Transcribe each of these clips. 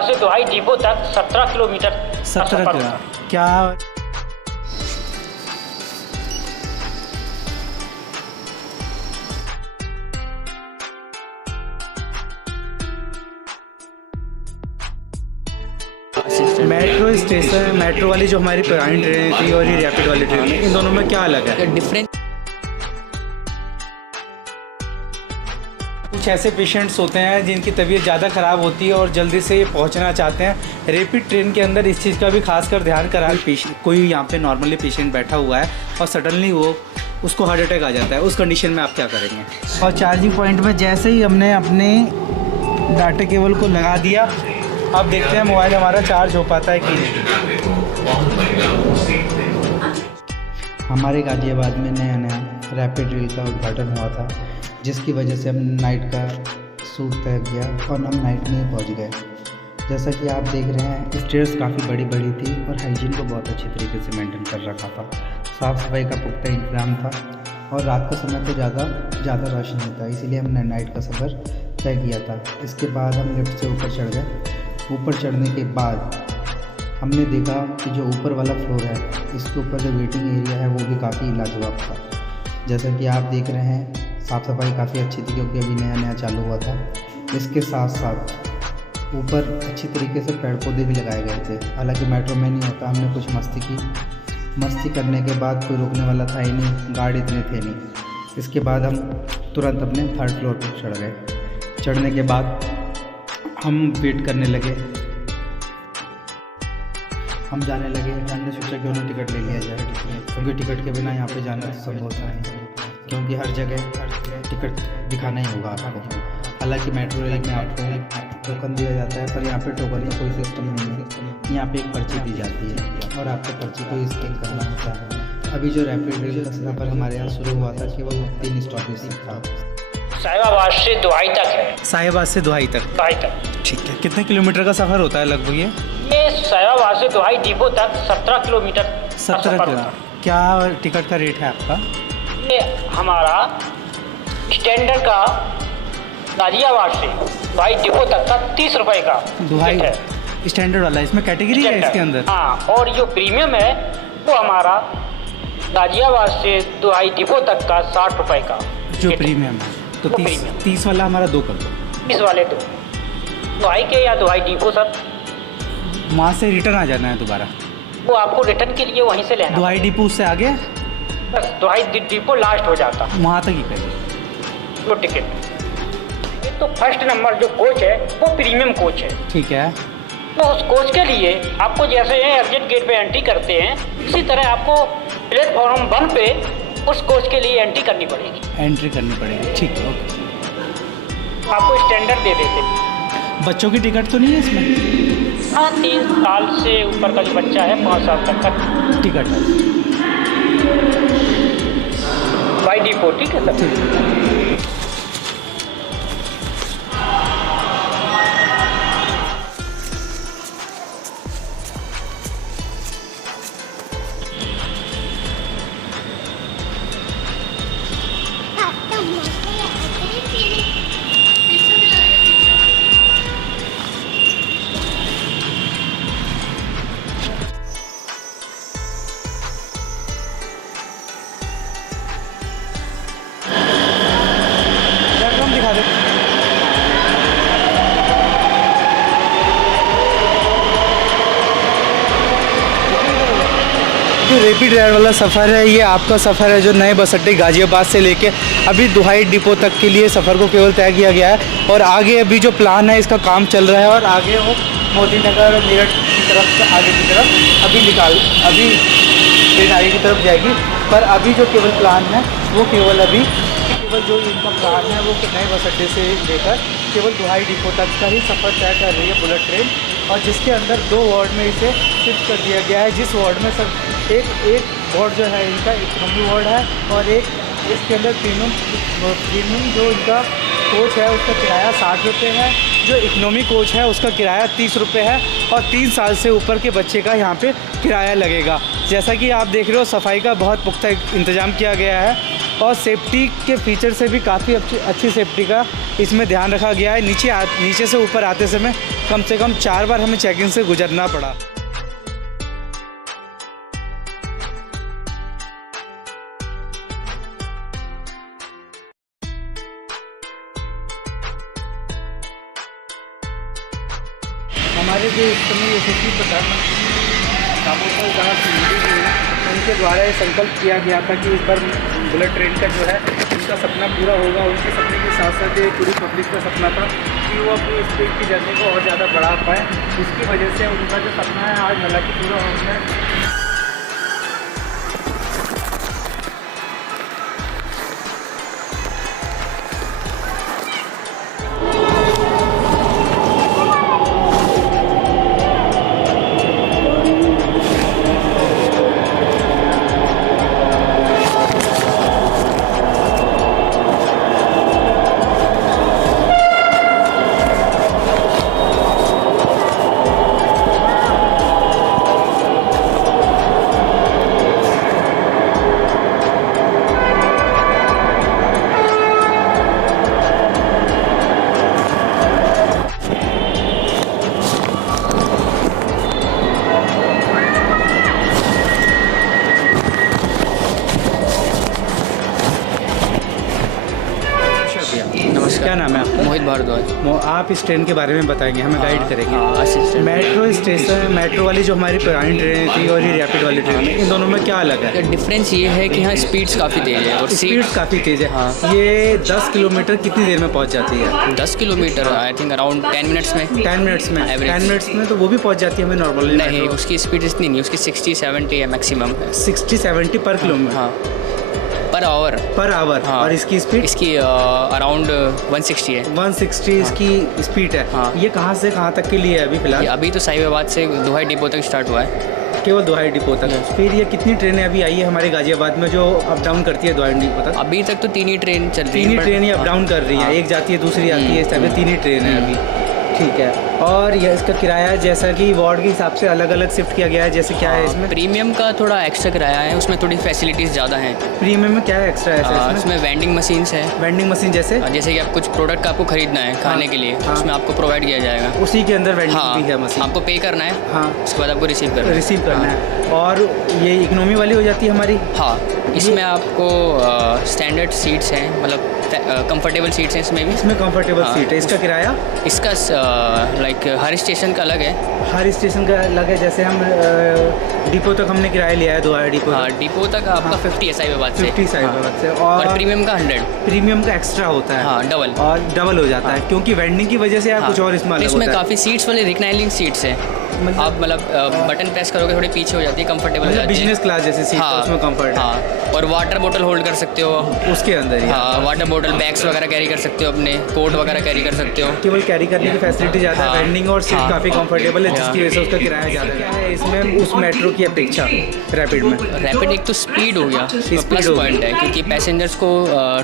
साहिबाबाद से दोहाई डिपो तक 17 किलोमीटर का 17 सफर किलो होगा। क्या? मेट्रो स्टेशन, मेट्रो वाली जो हमारी पुरानी ट्रेन थी और ये रैपिड वाली ट्रेन, इन दोनों में क्या अलग है? डिफरेंट कुछ ऐसे पेशेंट्स होते हैं जिनकी तबीयत ज़्यादा ख़राब होती है और जल्दी से पहुंचना चाहते हैं। रैपिड ट्रेन के अंदर इस चीज़ का भी खासकर ध्यान करा। कोई यहाँ पे नॉर्मली पेशेंट बैठा हुआ है और सडनली उसको हार्ट अटैक आ जाता है, उस कंडीशन में आप क्या करेंगे? और चार्जिंग पॉइंट में जैसे ही हमने अपने डाटा केबल को लगा दिया, अब देखते हैं मोबाइल हमारा चार्ज हो पाता है कि नहीं। हमारे गाज़ियाबाद में नया रैपिड रेल का उद्घाटन हुआ था, जिसकी वजह से हम नाइट का शूट तय किया और हम नाइट में ही पहुंच गए। जैसा कि आप देख रहे हैं, स्टेयर्स काफ़ी बड़ी बड़ी थी और हाइजीन को बहुत अच्छी तरीके से मेंटेन कर रखा था। साफ़ सफाई का पुख्ता इंतजाम था और रात का समय तो ज़्यादा रश नहीं था, इसीलिए हमने नाइट का सफ़र तय किया था। इसके बाद हम लिफ्ट से ऊपर चढ़ गए। ऊपर चढ़ने के बाद हमने देखा कि जो ऊपर वाला फ्लोर है, इसके ऊपर जो वेटिंग एरिया है वो भी काफ़ी लाजवाब था। जैसा कि आप देख रहे हैं, साफ़ सफाई काफ़ी अच्छी थी क्योंकि अभी नया चालू हुआ था। इसके साथ साथ ऊपर अच्छी तरीके से पेड़ पौधे भी लगाए गए थे। हालांकि मेट्रो में नहीं होता। हमने कुछ मस्ती की। मस्ती करने के बाद कोई रोकने वाला था ही नहीं, गार्ड इतने थे नहीं। इसके बाद हम तुरंत अपने 3rd फ्लोर पर चढ़ गए। चढ़ने के बाद हम वेट करने लगे। हम जाने लगे। हमने सोचा क्यों ना टिकट ले लिया जाए, क्योंकि टिकट के बिना यहाँ पे जाना तो संभव नहीं, क्योंकि हर जगह टिकट दिखाना ही होगा आपको। हालांकि मेट्रो रेल में आपको टोकन दिया जाता है, पर यहाँ पे टोकन का कोई सिस्टम नहीं है। यहाँ पे एक पर्ची दी जाती है और आपको पर्ची को स्कैन करना होता है। अभी जो रैपिड रेल का सफ़र हमारे यहाँ शुरू हुआ था, केवल 3 स्टॉपेज था। साहिबाबाद से दोहाई तक है। साहिबाबाद से दोहाई तक? दोहाई तक। ठीक है। कितने किलोमीटर का सफ़र होता है लगभग ये? साहिबाबाद से दोहाई डिपो तक 17 किलोमीटर का 17 सफर किलो। होगा। क्या टिकट का रेट है आपका? ये हमारा स्टैंडर्ड का गाजियाबाद से दोहाई डिपो तक का 30 रुपये का दोहाई टिकट है। स्टैंडर्ड वाला, इसमें कैटेगरी है इसके अंदर? हाँ, और जो प्रीमियम है वो हमारा गाजियाबाद से दोहाई डिपो तक का 60 रुपये का जो प्रीमियम है। तो 30 वाला हमारा 2 कर दो। 30 वाले 2 दोहाई के या दोहाई डिपो सर। वहाँ से रिटर्न आ जाना है दोबारा? वो आपको रिटर्न के लिए वहीं से लेना। दोहाई डिपो उससे आगे? बस दोहाई डिपो लास्ट हो जाता, वहाँ तक ही करिए। वो टिकट तो फर्स्ट नंबर जो कोच है वो प्रीमियम कोच है। ठीक है। तो उस कोच के लिए आपको जैसे एग्जिट गेट पे एंट्री करते हैं, इसी तरह आपको प्लेटफॉर्म 1 पे उस कोच के लिए एंट्री करनी पड़ेगी। एंट्री करनी पड़ेगी, ठीक है, ओके। आपको स्टैंडर्ड दे देते। बच्चों की टिकट तो नहीं है इसमें? हाँ, 3 साल से ऊपर का जो बच्चा है 5 साल तक का टिकट है बाई डिपो। ठीक है सर। दिखा दे। जो रैपिड रेल वाला सफ़र है, ये आपका सफ़र है जो नए बस अड्डे गाज़ियाबाद से लेके अभी दोहाई डिपो तक के लिए सफ़र को केवल तय किया गया है। और आगे अभी जो प्लान है, इसका काम चल रहा है और आगे वो मोदी नगर मेरठ की तरफ से आगे की तरफ अभी ट्रेन आगे की तरफ जाएगी। पर अभी जो केवल प्लान है वो केवल जो इनका प्लान है वो नए बस अड्डे से लेकर केवल दोहाई डिपो तक का ही सफ़र तय कर रही है बुलेट ट्रेन, और जिसके अंदर 2 वार्ड में इसे शिफ्ट कर दिया गया है। जिस वार्ड में सब एक वार्ड जो है इनका इकोनॉमी वार्ड है और एक इसके अंदर प्रीमियम जो इनका कोच है उसका किराया 60 रुपये है, जो इकोनॉमी कोच है उसका किराया 30 रुपये है और 3 साल से ऊपर के बच्चे का यहाँ पे किराया लगेगा। जैसा कि आप देख रहे हो, सफाई का बहुत पुख्ता इंतज़ाम किया गया है और सेफ्टी के फीचर से भी काफ़ी अच्छी सेफ्टी का इसमें ध्यान रखा गया है। नीचे से ऊपर आते समय कम से कम 4 बार हमें चेकिंग से गुजरना पड़ा। हमारे जो इस समय यशस्वी प्रधानमंत्री दामोदर दास मोदी जी हैं, उनके द्वारा ये संकल्प किया गया था कि इस बार बुलेट ट्रेन का जो है उनका सपना पूरा होगा। उनके सपने के साथ साथ ये पूरी पब्लिक का सपना था कि वो अपनी स्पीड की जर्नी को और ज़्यादा बढ़ा पाए। इसकी वजह से उनका जो सपना है आज हालांकि पूरा हो गया है। क्या नाम है आपका? मोहित भारद्वाज। आप इस ट्रेन के बारे में बताएंगे, हमें गाइड करेंगे। असिस्टेंट। मेट्रो स्टेशन, मेट्रो वाली जो हमारी पुरानी ट्रेन थी और ये रैपिड वाली ट्रेन, इन दोनों में क्या अलग है? डिफरेंस ये है कि हाँ स्पीड्स काफ़ी तेज़ है और स्पीड काफ़ी तेज़ है। हाँ। ये 10 किलोमीटर कितनी देर में पहुंच जाती है? 10 kilometre I think around 10 minutes में। 10 मिनट्स में? Average। 10 मिनट्स में तो वो भी पहुंच जाती है हमें नॉर्मली? नहीं, उसकी स्पीड इतनी नहीं, उसकी 60-70 है मैक्सिमम। 60-70 पर किलोमीटर? हाँ, पर आवर। Per hour. हाँ। और इसकी स्पीड? इसकी अराउंड 160 है। 160 इसकी स्पीड है। हाँ। ये कहाँ से कहाँ तक के लिए है अभी फिलहाल? अभी तो साहिबाबाद से दोहाई डिपो तक स्टार्ट हुआ है। केवल दोहाई डिपो तक? फिर ये कितनी ट्रेनें अभी आई है हमारे गाजियाबाद में जो अप डाउन करती है दोहाई डिपो तक? अभी तक तो 3 ही ट्रेन चल रही है। 3 ही ट्रेन ही अप डाउन कर रही है। एक जाती है, दूसरी आती है, इस टाइप से 3 ही ट्रेन है अभी। ठीक है। और यह इसका किराया जैसा कि वार्ड के हिसाब से अलग अलग शिफ्ट किया गया है, जैसे क्या है इसमें? प्रीमियम का थोड़ा एक्स्ट्रा किराया है, उसमें थोड़ी फैसिलिटीज़ ज़्यादा हैं। प्रीमियम में क्या है एक्स्ट्रा है? इसमें वेंडिंग मशीन्स है। वेंडिंग मशीन जैसे? जैसे कि आप कुछ प्रोडक्ट आपको खरीदना है खाने के लिए, हाँ। उसमें आपको प्रोवाइड किया जाएगा। उसी के अंदर वेंडिंग हाँ, भी है मशीन? आपको पे करना है। हाँ। उसके बाद आपको रिसीव करना है। और ये इकोनॉमी वाली हो जाती है हमारी? हाँ, इसमें आपको स्टैंडर्ड सीट्स हैं, मतलब कंफर्टेबल सीट्स हैं इसमें भी। इसमें कंफर्टेबल हाँ। सीट है। इसका किराया? इसका लाइक हर स्टेशन का अलग है। हर स्टेशन का अलग है। जैसे हम डिपो तक हमने किराया लिया है, दोहाई डिपो। हाँ, डिपो तक आपका 50 है साहिबाबाद से। 50 साहिबाबाद से। और प्रीमियम का 100। प्रीमियम का एक्स्ट्रा होता है। हाँ, डबल। और डबल हो जाता है क्योंकि वेंडिंग की वजह से कुछ और इसमें अलग इसमें होता है। काफ़ी सीट्स वाले रिक्लाइनिंग सीट्स हैं। आप मतलब बटन प्रेस करोगे थोड़ी पीछे हो जाती है, कंफर्टेबल हो जाती है। बिजनेस क्लास जैसे सीट है, उसमें कंफर्ट है। हाँ, और वाटर बोतल होल्ड कर सकते हो उसके अंदर ही। हाँ, वाटर बोतल, बैग्स वगैरह कैरी कर सकते हो, अपने कोट वगैरह कैरी कर सकते हो। केवल कैरी करने की फैसिलिटी ज़्यादा है। वेंडिंग और सीट काफ़ी कंफर्टेबल है, जिसकी वजह से उसका किराया ज़्यादा है। इसमें उस मेट्रो की अपेक्षा रैपिड में? रैपिड एक तो स्पीड हो गया, प्लस पॉइंट है क्योंकि पैसेंजर्स को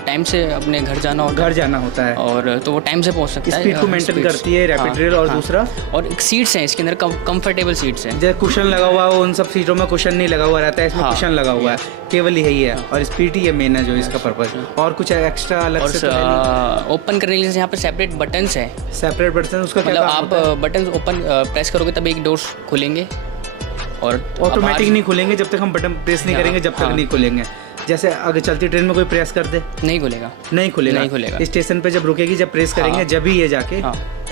टाइम से अपने घर जाना होता है और तो वो टाइम से पहुंच सकता है। स्पीड को मेंटेन करती है रैपिड रेल। और दूसरा, और सीट्स हैं इसके अंदर, कंफर्टेबल सीट्स हैं। जैसे कुशन लगा हुआ है, उन सब सीटों में कुशन नहीं लगा हुआ रहता है, इसमें कुशन लगा हुआ है। केवल यही है। और स्पीड ही ये मेन है जो इसका पर्पस। और कुछ एक्स्ट्रा अलग से? ओपन करने के लिए यहाँ पर सेपरेट बटन्स हैं। Separate button? उसका क्या मतलब काम आप होता है? बटन ओपन प्रेस करोगे तब एक डोर्स खुलेंगे और ऑटोमेटिक नहीं खुलेंगे जब तक हम बटन प्रेस नहीं करेंगे, जब तक नहीं खुलेंगे। जैसे अगर चलती ट्रेन में कोई प्रेस कर दे? नहीं खुलेगा। नहीं खुलेगा। स्टेशन पे जब रुकेगी, जब प्रेस करेंगे, जब ही ये जाके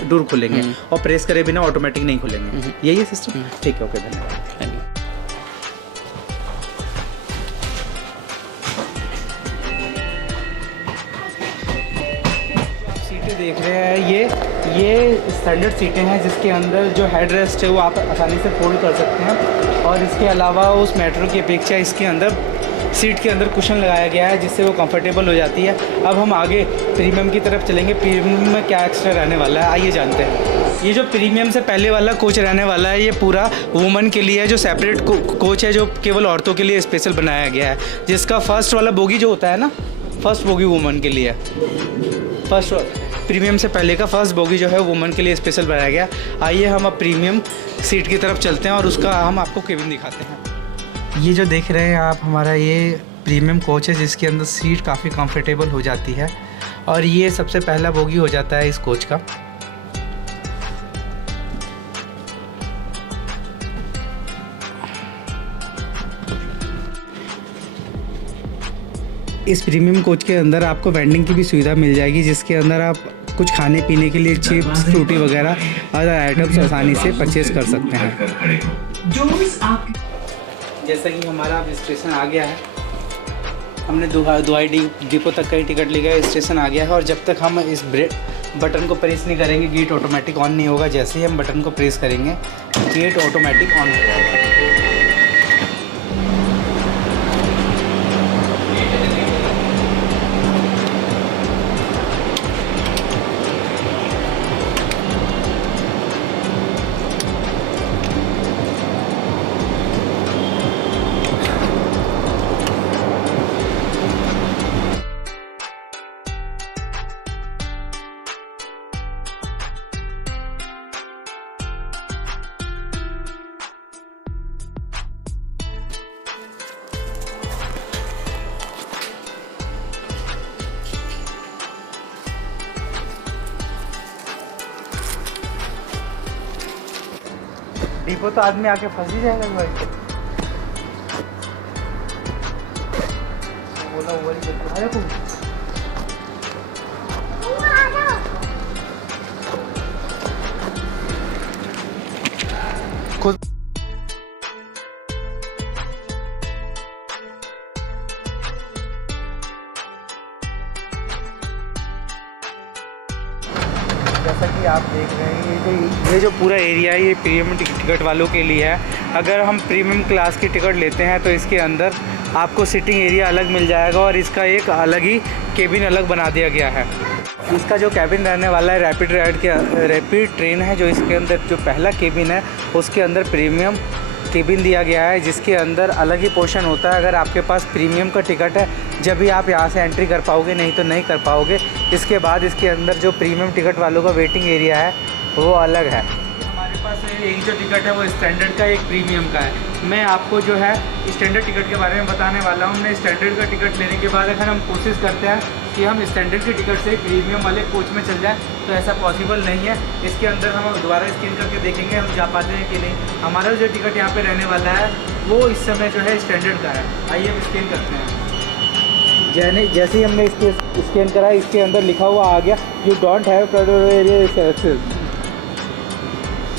डोर खुलेंगे। और प्रेस करे बिना ऑटोमेटिक नहीं खुलेंगे। यही है सिस्टम? ठीक है, ओके, धन्यवाद। सीटें देख रहे हैं, ये स्टैंडर्ड सीटें हैं जिसके अंदर जो हेड रेस्ट है वो आप आसानी से फोल्ड कर सकते हैं। और इसके अलावा उस मेट्रो की अपेक्षा इसके अंदर सीट के अंदर कुशन लगाया गया है, जिससे वो कंफर्टेबल हो जाती है। अब हम आगे प्रीमियम की तरफ चलेंगे। प्रीमियम में क्या एक्स्ट्रा रहने वाला है, आइए जानते हैं। ये जो प्रीमियम से पहले वाला कोच रहने वाला है, ये पूरा वुमेन के लिए है। जो सेपरेट कोच है, जो केवल औरतों के लिए स्पेशल बनाया गया है, जिसका फर्स्ट वाला बोगी जो होता है ना, फर्स्ट बोगी वुमेन के लिए है। फर्स्ट प्रीमियम से पहले का फर्स्ट बोगी जो है वुमेन के लिए स्पेशल बनाया गया। आइए हम अब प्रीमियम सीट की तरफ चलते हैं और उसका हम आपको केबिन दिखाते हैं। ये जो देख रहे हैं आप, हमारा ये प्रीमियम कोच है जिसके अंदर सीट काफ़ी कंफर्टेबल हो जाती है। और ये सबसे पहला बोगी हो जाता है इस कोच का। इस प्रीमियम कोच के अंदर आपको वेंडिंग की भी सुविधा मिल जाएगी, जिसके अंदर आप कुछ खाने पीने के लिए चिप्स, फ्रूटी वगैरह अदर आइटम्स आसानी से परचेज कर सकते हैं। जैसा कि हमारा अब स्टेशन आ गया है, हमने दुआई डिपो तक का ही टिकट लिया, स्टेशन आ गया है। और जब तक हम इस बटन को प्रेस नहीं करेंगे गेट ऑटोमेटिक ऑन नहीं होगा। जैसे ही हम बटन को प्रेस करेंगे गेट ऑटोमेटिक ऑन हो जाएगा। डिपो तो आदमी आके फंस ही जाएगा भाई। बोला वही आया तू खुद जैसा कि आप देख रहे हैं ये जो पूरा एरिया है ये प्रीमियम टिकट वालों के लिए है। अगर हम प्रीमियम क्लास की टिकट लेते हैं तो इसके अंदर आपको सिटिंग एरिया अलग मिल जाएगा और इसका एक अलग ही केबिन अलग बना दिया गया है। इसका जो केबिन रहने वाला है रैपिड ट्रेन है, जो इसके अंदर जो पहला केबिन है उसके अंदर प्रीमियम केबिन दिया गया है, जिसके अंदर अलग ही पोर्शन होता है। अगर आपके पास प्रीमियम का टिकट है जब भी आप यहाँ से एंट्री कर पाओगे, नहीं तो नहीं कर पाओगे। इसके बाद इसके अंदर जो प्रीमियम टिकट वालों का वेटिंग एरिया है वो अलग है। हमारे पास एक जो टिकट है वो स्टैंडर्ड का, एक प्रीमियम का है। मैं आपको जो है स्टैंडर्ड टिकट के बारे में बताने वाला हूँ। हमने स्टैंडर्ड का टिकट लेने के बाद अगर हम कोशिश करते हैं कि हम स्टैंडर्ड की टिकट से प्रीमियम वाले कोच में चल जाएं तो ऐसा पॉसिबल नहीं है। इसके अंदर हम दोबारा स्कैन करके देखेंगे हम जा पाते हैं कि नहीं। हमारा जो टिकट यहाँ पे रहने वाला है वो इस समय जो है स्टैंडर्ड का है। आइए हम स्कैन करते हैं। जैसे ही हमने इसके स्कैन करा इसके अंदर लिखा हुआ आ गया you don't have priority area access.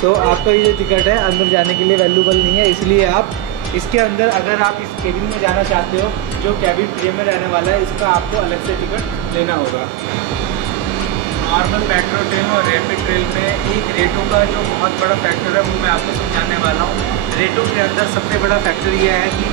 तो आपका ये जो टिकट है अंदर जाने के लिए वैल्यूबल नहीं है, इसलिए आप इसके अंदर अगर आप इस केबिन में जाना चाहते हो जो कैबिन प्रीमियम में रहने वाला है इसका आपको अलग से टिकट लेना होगा। नॉर्मल मेट्रो ट्रेन और रैपिड ट्रेन में एक रेटों का जो बहुत बड़ा फैक्टर है वो मैं आपको समझाने वाला हूँ। रेटों के अंदर सबसे बड़ा फैक्टर ये है कि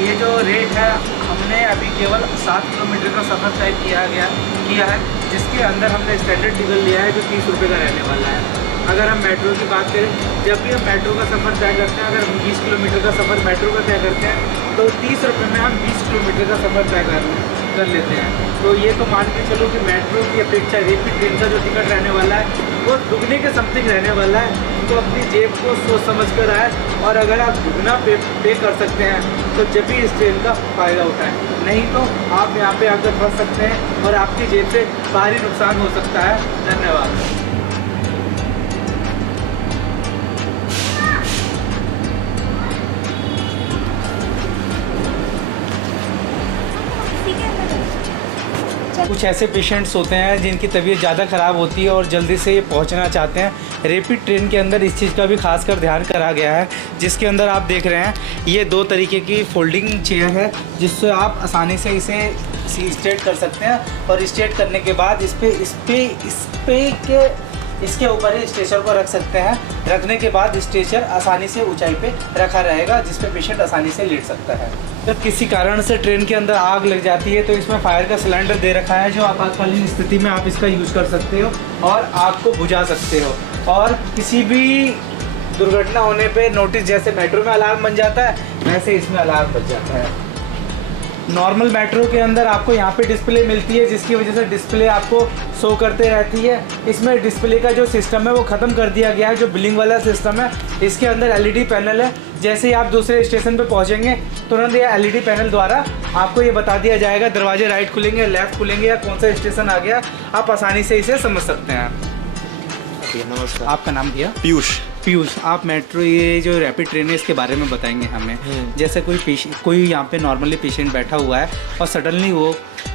ये जो रेट है हमने अभी केवल 7 किलोमीटर का सफ़र तय किया है, जिसके अंदर हमने स्टैंडर्ड टिकट लिया है जो 30 रुपये का रहने वाला है। अगर हम मेट्रो की बात करें, जब भी हम मेट्रो का सफ़र तय करते हैं, अगर हम 20 किलोमीटर का सफ़र मेट्रो का तय करते हैं तो 30 रुपये में हम 20 किलोमीटर का सफ़र तय कर लेते हैं। तो ये तो मान के चलो कि मेट्रो की अपेक्षा रैपिड ट्रेन का जो टिकट रहने वाला है वो दुगने के समथिंग रहने वाला है। तो अपनी जेब को सोच समझ कर आए, और अगर आप दुगना पे कर सकते हैं तो जब भी इस ट्रेन का फ़ायदा उठाएं, नहीं तो आप यहाँ पे आकर फंस सकते हैं और आपकी जेब से भारी नुकसान हो सकता है। धन्यवाद। कुछ ऐसे पेशेंट्स होते हैं जिनकी तबीयत ज़्यादा ख़राब होती है और जल्दी से ये पहुंचना चाहते हैं। रैपिड ट्रेन के अंदर इस चीज़ का भी खासकर ध्यान करा गया है, जिसके अंदर आप देख रहे हैं ये 2 तरीके की फोल्डिंग चेयर है जिससे आप आसानी से इसे स्ट्रेट कर सकते हैं। और स्ट्रेट करने के बाद इसके ऊपर ही स्ट्रेचर को रख सकते हैं। रखने के बाद स्ट्रेचर आसानी से ऊंचाई पे रखा रहेगा, जिस पे पेशेंट आसानी से लेट सकता है। जब किसी कारण से ट्रेन के अंदर आग लग जाती है तो इसमें फायर का सिलेंडर दे रखा है, जो आपातकालीन स्थिति में आप इसका यूज़ कर सकते हो और आग को बुझा सकते हो। और किसी भी दुर्घटना होने पे नोटिस जैसे मेट्रो में अलार्म बन जाता है वैसे इसमें अलार्म बज जाता है। नॉर्मल मेट्रो के अंदर आपको यहाँ पे डिस्प्ले मिलती है, जिसकी वजह से डिस्प्ले आपको शो करते रहती है। इसमें डिस्प्ले का जो सिस्टम है वो ख़त्म कर दिया गया है, जो बिलिंग वाला सिस्टम है। इसके अंदर LED पैनल है, जैसे ही आप दूसरे स्टेशन पे पहुँचेंगे तुरंत ये LED पैनल द्वारा आपको ये बता दिया जाएगा दरवाजे राइट खुलेंगे, लेफ़्ट खुलेंगे या कौन सा स्टेशन आ गया। आप आसानी से इसे समझ सकते हैं। नमस्कार। आपका नाम क्या? पीयूष। पीयूष, आप मेट्रो ये जो रैपिड ट्रेन है इसके बारे में बताएंगे हमें। जैसे कोई यहाँ पे नॉर्मली पेशेंट बैठा हुआ है और सडनली वो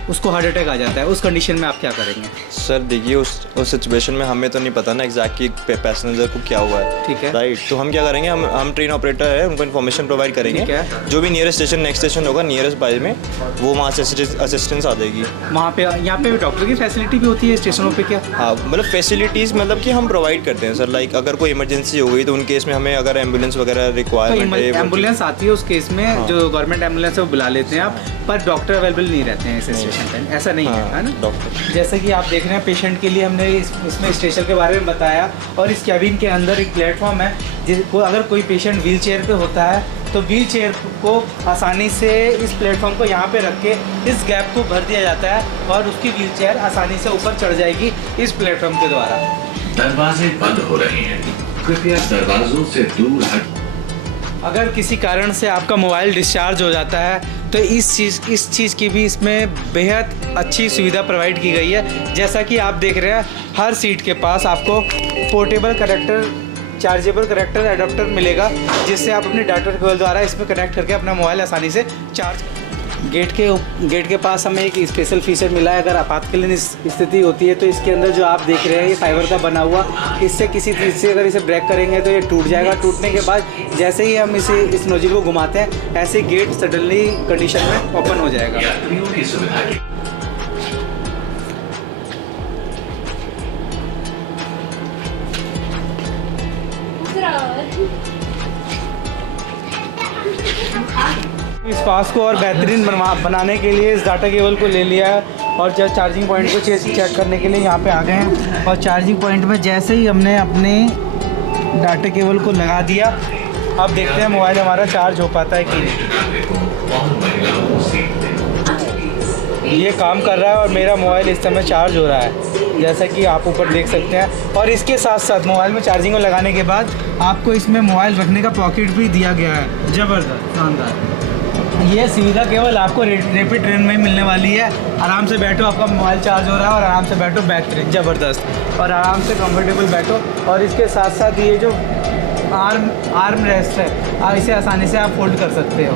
उसको हार्ट अटैक आ जाता है, उस कंडीशन में आप क्या करेंगे? सर देखिए, उस सिचुएशन में हमें तो नहीं पता ना एग्जैक्टली पैसेंजर को क्या हुआ है, ठीक है, राइट। तो हम क्या करेंगे, हम ट्रेन ऑपरेटर है, उनको इन्फॉर्मेशन प्रोवाइड करेंगे, जो भी नियरेस्ट स्टेशन नेक्स्ट स्टेशन होगा नियरेस्ट बाय में, वो वहाँ से असिस्टेंस आ जाएगी। वहाँ पे यहाँ पे डॉक्टर की फैसिलिटी भी होती है स्टेशनों पे क्या? हाँ, मतलब फैसिलिटीज़ मतलब कि हम प्रोवाइड करते हैं सर। लाइक अगर कोई इमरजेंसी हो गई तो उन केस में हमें अगर एम्बुलेंस वगैरह रिक्वायरमेंट है, एम्बुलेंस आती है उस केस में। हाँ। जो गवर्नमेंट एम्बुलेंस है वो बुला लेते हैं आप, पर डॉक्टर अवेलेबल नहीं रहते हैं इस स्टेशन पे, ऐसा नहीं है ना डॉक्टर? जैसे कि आप देख रहे हैं पेशेंट के लिए हमने इसमें स्टेशन के बारे में बताया, और इस कैबिन के अंदर एक प्लेटफॉर्म है जिसको अगर कोई पेशेंट व्हील चेयर पर होता है तो व्हील चेयर को आसानी से इस प्लेटफॉर्म को यहाँ पे रख के इस गैप को भर दिया जाता है और उसकी व्हील चेयर आसानी से ऊपर चढ़ जाएगी इस प्लेटफॉर्म के द्वारा। दरवाजे बंद हो रहे हैं, कृपया दरवाजों से दूर हट। अगर किसी कारण से आपका मोबाइल डिस्चार्ज हो जाता है तो इस चीज़ की भी इसमें बेहद अच्छी सुविधा प्रोवाइड की गई है। जैसा कि आप देख रहे हैं हर सीट के पास आपको portable connector, chargeable connector adapter मिलेगा, जिससे आप अपने डाटा केबल द्वारा इसमें कनेक्ट करके अपना मोबाइल आसानी से चार्ज। गेट के पास हमें एक स्पेशल फीचर मिला है, अगर आपातकालीन स्थिति होती है तो इसके अंदर जो आप देख रहे हैं ये फाइबर का बना हुआ, इससे किसी चीज़ से अगर इसे ब्रेक करेंगे तो ये टूट जाएगा। टूटने के बाद जैसे ही हम इस नोजल को घुमाते हैं ऐसे गेट सडनली कंडीशन में ओपन हो जाएगा। यात्रियों की सुविधा के इस पास को और बेहतरीन बनाने के लिए इस डाटा केबल को ले लिया है और जब चार्जिंग पॉइंट को चेक करने के लिए यहाँ पे आ गए हैं। और चार्जिंग पॉइंट में जैसे ही हमने अपने डाटा केबल को लगा दिया, अब देखते हैं मोबाइल हमारा चार्ज हो पाता है कि नहीं। ये काम कर रहा है और मेरा मोबाइल इस समय चार्ज हो रहा है, जैसा कि आप ऊपर देख सकते हैं। और इसके साथ साथ मोबाइल में चार्जिंग में लगाने के बाद आपको इसमें मोबाइल रखने का पॉकेट भी दिया गया है, ज़बरदस्त शानदार। ये सुविधा केवल आपको रैपिड ट्रेन में ही मिलने वाली है। आराम से बैठो, आपका मोबाइल चार्ज हो रहा है और आराम से बैठो, बेहतरीन ज़बरदस्त, और आराम से कंफर्टेबल बैठो। और इसके साथ साथ ये जो आर्म रेस्ट है, इसे आसानी से आप फोल्ड कर सकते हो।